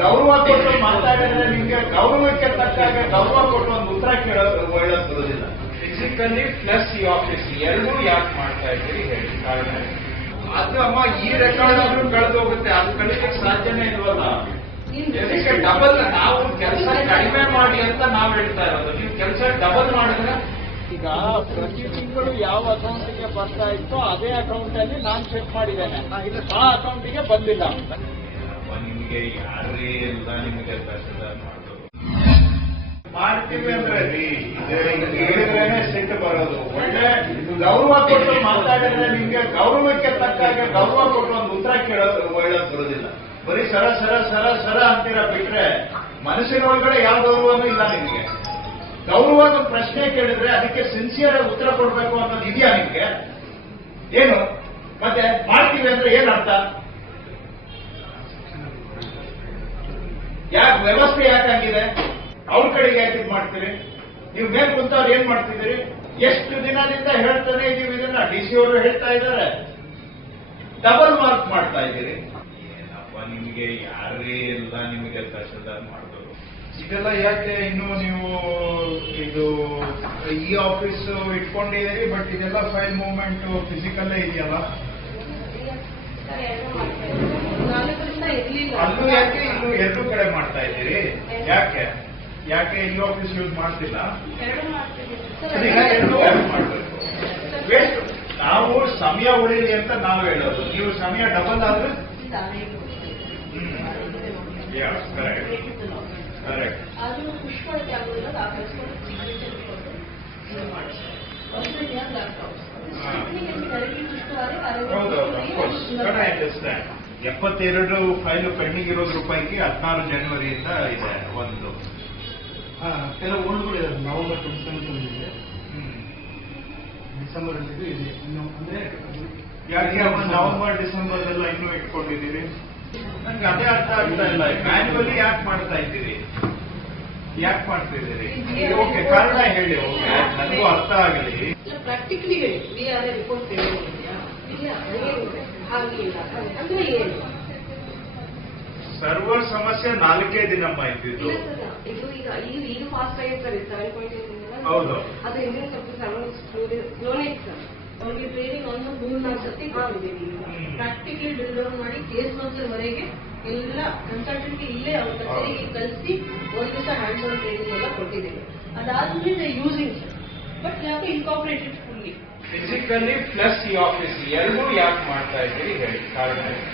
ಗೌರವ ಕೊಟ್ಟು ಮಾತಾಡಿದ್ರೆ ನಿಮ್ಗೆ ಗೌರವಕ್ಕೆ ತಕ್ಕಾಗ ಗೌರವ ಕೊಟ್ಟು ಒಂದು ಉತ್ತರ ಕೇಳೋದು ಹೇಳೋದು ಬರೋದಿಲ್ಲ. ಫಿಸಿಕಲಿ ಪ್ಲಸ್ ಈ ಆಫೀಸ್ ಎರಡೂ ಯಾಕೆ ಮಾಡ್ತಾ ಇದ್ದೀರಿ ಹೇಳಿ, ಕಾರಣ? ಅದು ಅಮ್ಮ ಈ ರೆಕಾರ್ಡ್ ಆದ್ರೂ ಕಳೆದೋಗುತ್ತೆ ಅದು ಕಳಿಲಿಕ್ಕೆ ಸಾಧ್ಯನೇ ಇಲ್ವಲ್ಲ? ಇದಕ್ಕೆ ಡಬಲ್ ನಾವು ಕೆಲಸ ಕಡಿಮೆ ಮಾಡಿ ಅಂತ ನಾವು ಹೇಳ್ತಾ ಇರೋದು. ನೀವು ಕೆಲಸ ಡಬಲ್ ಮಾಡಿದ್ರೆ ಈಗ ಪ್ರತಿ ತಿಂಗಳು ಯಾವ ಅಕೌಂಟ್ಗೆ ಬರ್ತಾ ಇತ್ತೋ ಅದೇ ಅಕೌಂಟ್ ಅಲ್ಲಿ ನಾನು ಚೆಕ್ ಮಾಡಿದ್ದೇನೆ. ಆ ಅಕೌಂಟಿಗೆ ಬಂದಿಲ್ಲ. ನಿಮ್ಗೆ ಯಾರೇ ಇಲ್ಲ ನಿಮಗೆ ಮಾಡೋದು. ಮಾಡ್ತೀವಿ ಅಂದ್ರೆ ಹೇಳಿದ್ರೇನೆ ಸಿಟ್ಟು ಬರೋದು. ಒಳ್ಳೆ ಗೌರವ ಕೊಟ್ಟು ಮಾತಾಡಿದ್ರೆ ನಿಮ್ಗೆ ಗೌರವಕ್ಕೆ ತಕ್ಕಾಗ ಗೌರವ ಕೊಟ್ಟು ಒಂದು ಉತ್ತರ ಕೇಳೋದು ಒಳ್ಳೆ ಬರೋದಿಲ್ಲ. ಬರೀ ಸರ ಸರ ಸರ ಸರ ಅಂತೀರ ಬಿಟ್ರೆ ಮನಸ್ಸಿನೊಳಗಡೆ ಯಾವ ಗೌರವನೂ ಇಲ್ಲ ನಿಮಗೆ. ಗೌರವದ ಪ್ರಶ್ನೆ ಕೇಳಿದ್ರೆ ಅದಕ್ಕೆ ಸಿನ್ಸಿಯರ್ ಆಗಿ ಉತ್ತರ ಕೊಡ್ಬೇಕು ಅನ್ನೋದು ಇದೆಯಾ ನಿಮ್ಗೆ? ಏನು? ಮತ್ತೆ ಮಾಡ್ತೀವಿ ಅಂದ್ರೆ ಏನ್ ವ್ಯವಸ್ಥೆ ಯಾಕಾಗಿದೆ ಅವ್ರ ಕಡೆಗೆ ಯಾಕೆ ಇದು ಮಾಡ್ತೀರಿ? ನೀವು ಮೇಲೆ ಕುಂತವ್ರು ಏನ್ ಮಾಡ್ತಿದ್ದೀರಿ? ಎಷ್ಟು ದಿನದಿಂದ ಹೇಳ್ತಾನೆ ಇದೀವಿ ಇದನ್ನ. ಡಿ ಸಿ ಅವರು ಹೇಳ್ತಾ ಇದ್ದಾರೆ. ಡಬಲ್ ಮಾರ್ಕ್ ಮಾಡ್ತಾ ಇದ್ದೀರಿ. ಏನಪ್ಪ ನಿಮಗೆ? ಯಾರೇ ಇಲ್ಲ ನಿಮಗೆ ತಹಸೀಲ್ದಾರ್ ಮಾಡೋದು ಇದೆಲ್ಲ ಯಾಕೆ ಇನ್ನು ನೀವು ಇದು ಈ ಆಫೀಸ್ ಇಟ್ಕೊಂಡಿದ್ದೀರಿ ಬಟ್ ಇದೆಲ್ಲ ಫೈಲ್ ಮೂವ್ಮೆಂಟ್ ಫಿಸಿಕಲ್ಲೇ ಇದೆಯಲ್ಲ? ನಾಲ್ಕರಿಂದ ಇರಲಿಲ್ಲ. ಅಲ್ಲೂ ಯಾಕೆ ಇಲ್ಲೂ ಎರಡು ಕಡೆ ಮಾಡ್ತಾ ಇದ್ದೀರಿ? ಯಾಕೆ? ಯಾಕೆ ಇಲ್ಲಿ ಆಫೀಸ್ ಯೂಸ್ ಮಾಡ್ತಿಲ್ಲ? ಎರಡು ಮಾಡ್ಬೇಕು. ನಾವು ಸಮಯ ಉಳಿಲಿ ಅಂತ ನಾವು ಹೇಳೋದು. ನೀವು ಸಮಯ ಡಬಲ್ ಆದ್ರೆ? ಆಗೋದಿಲ್ಲ ದಾಖಲಿಸ್ಕೊಂಡು ಎಪ್ಪತ್ತೆರಡು ಫೈಲು ಕಣ್ಣಿಗಿರೋದ್ರ ಪೈಕಿ ಹದಿನಾರು ಜನವರಿಯಿಂದ ಇದೆ ಒಂದು. ಕೆಲವು ಓಲ್ಡ್ಗಳು ನವೆಂಬರ್ ಟ್ವೆಂಟಿ ಸೆವೆಂತ್ ಬಂದಿದೆ ಡಿಸೆಂಬರ್ ಅಲ್ಲಿ ಇದೆ. ಇನ್ನು ಅಂದ್ರೆ ಯಾಕೆ ನವೆಂಬರ್ ಡಿಸೆಂಬರ್ ಎಲ್ಲ ಇನ್ನೂ ಇಟ್ಕೊಂಡಿದ್ದೀರಿ? ನಂಗೆ ಅದೇ ಅರ್ಥ ಆಗ್ತಾ ಇಲ್ಲ. ಮ್ಯಾನ್ಯುವಲಿ ಯಾಕೆ ಮಾಡ್ತಾ ಇದ್ದೀರಿ? ಯಾಕೆ ಮಾಡ್ತಿದ್ದೀರಿ ಓಕೆ ಕಾರಣ ಹೇಳಿ. ಓಕೆ ನನಗೂ ಅರ್ಥ ಆಗಲಿ. ಪ್ರಾಕ್ಟಿಕಲಿ ಹೇಳಿ. ಸರ್ವರ್ ಸಮಸ್ಯೆ ನಾಲ್ಕೇ ದಿನಮ್ಮ ಇದ್ದಿದ್ದು ಹೌದು. ಅವ್ರಿಗೆ ಟ್ರೈನಿಂಗ್ ಒಂದು ಮೂರ್ ನಾಲ್ಕು ಸತಿ ಮಾಡಿದ್ದೀವಿ. ಪ್ರಾಕ್ಟಿಕಲಿ ಬಿಲ್ಡ್ ಡೌನ್ ಮಾಡಿ ಕೇಸ್ ವರೆಗೆ ಎಲ್ಲ ಕನ್ಸಲ್ಟೆಂಟ್ ಇಲ್ಲೇ ಅವ್ರ ಕಚೇರಿಗೆ ಕಳಿಸಿ ಒಂದು ದಿವಸ ಹ್ಯಾಂಡ್ಸ್ ಆನ್ ಟ್ರೈನಿಂಗ್ ಎಲ್ಲ ಕೊಟ್ಟಿದ್ದೇವೆ. ಅದಾದ್ಮೇಲೆ ಯೂಸಿಂಗ್ ಸರ್. ಬಟ್ ಯಾಕೆ ಇನ್ಕಾಪರೇಟೆಡ್ ಫುಲ್ಲಿ ಫಿಸಿಕಲಿ ಪ್ಲಸ್ ಈ ಆಫೀಸ್ ಎರಡೂ ಯಾಕೆ ಮಾಡ್ತಾ ಇದ್ದೀರಿ ಹೇಳಿ ಕಾರಣ ಏನು?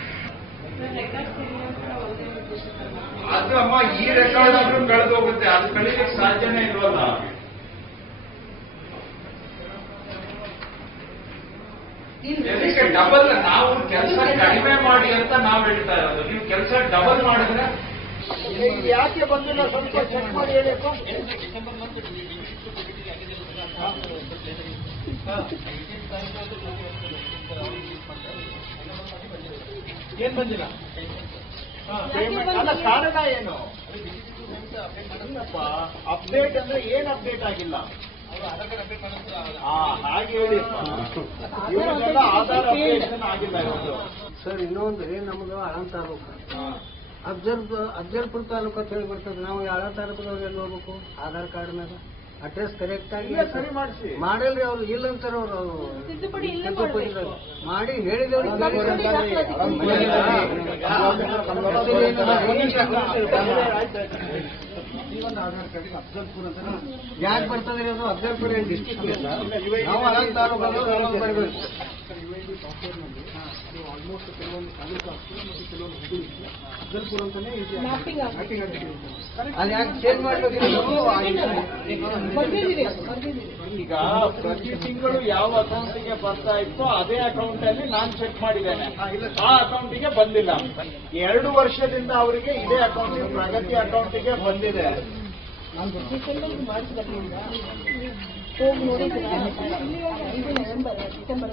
ಅದು ಅಮ್ಮ ಈ ರೆಕಾರ್ಡ್ ಆದ್ರೂ ಕಳೆದೋಗುತ್ತೆ ಅದು ಕಳಿಲಿಕ್ಕೆ ಸಾಧ್ಯನೇ ಇಲ್ವಲ್ಲ ಇದಕ್ಕೆ ಡಬಲ್ ನಾವು ಕೆಲಸ ಕಡಿಮೆ ಮಾಡಿ ಅಂತ ನಾವು ಹೇಳ್ತಾ ಇರೋದು ನೀವು ಕೆಲಸ ಡಬಲ್ ಮಾಡಿದ್ರೆ ಯಾಕೆ ಬಂದಿಲ್ಲ ಸ್ವಲ್ಪ ಚೆಕ್ ಮಾಡಿ ಹೇಳಿಪ್ಪ ಏನ್ ಬಂದಿಲ್ಲ? ಅಲ್ಲ ಕಾರಣ ಏನು? ಅಪ್ಡೇಟ್ ಅಂದ್ರೆ ಏನ್ ಅಪ್ಡೇಟ್ ಆಗಿಲ್ಲ? ಸರ್ ಇನ್ನೊಂದು ನಮ್ದು ಆಳಂ ತಾಲೂಕು. ಅಫ್ಜಲ್ ಅಬ್ಜರ್ಪುರ್ ತಾಲೂಕು ಅಂತ ಹೇಳಿ ಬರ್ತದೆ. ನಾವು ಯಾವ ತಾಲೂಕದವ್ರು ಎಲ್ಲಿ ಹೋಗ್ಬೇಕು? ಆಧಾರ್ ಕಾರ್ಡ್ ಮೇಲೆ? ಅಡ್ರೆಸ್ ಕರೆಕ್ಟ್ ಆಗಿ ಮಾಡಲ್ರಿ ಸರಿ ಮಾಡಿಸಿ. ಮಾಡಲ್ರಿ ಅವ್ರು ಇಲ್ಲ ಅಂತಾರ ಅವ್ರು ತಿದ್ದುಪಡಿ. ಮಾಡಿ ಹೇಳಿದವ್ರಿಗೆ ಯಾಕೆ ಬರ್ತದ್ರಿ ಅದು ಅಫ್ಜಲ್ಪುರ ಡಿಸ್ಟಿಕ್ ನಾವು ಅನಂತ ತಾಲೂಕು ಆಲ್ಮೋಸ್ಟ್ ಕೆಲವೊಂದು ತಾಲೂಕು ಆಗ್ತದೆ ಮತ್ತು ಕೆಲವೊಂದು ಹುಡುಗಿ ಅಫ್ಜಲ್ಪುರ ಅಂತಾನೆ ಇದೆ. Mapping ಆಗ್ತದೆ. ಈಗ ಪ್ರತಿ ತಿಂಗಳು ಯಾವ ಅಕೌಂಟಿಗೆ ಬರ್ತಾ ಇತ್ತೋ ಅದೇ ಅಕೌಂಟ್ ಅಲ್ಲಿ ನಾನು ಚೆಕ್ ಮಾಡಿದ್ದೇನೆ. ಆ ಅಕೌಂಟಿಗೆ ಬಂದಿಲ್ಲ. ಎರಡು ವರ್ಷದಿಂದ ಅವರಿಗೆ ಇದೇ ಅಕೌಂಟ್ ಪ್ರಗತಿ ಅಕೌಂಟಿಗೆ ಬಂದಿದೆ. ಹೋಗಿ ನೋಡಿ ಇದು ನವೆಂಬರ್ ಡಿಸೆಂಬರ್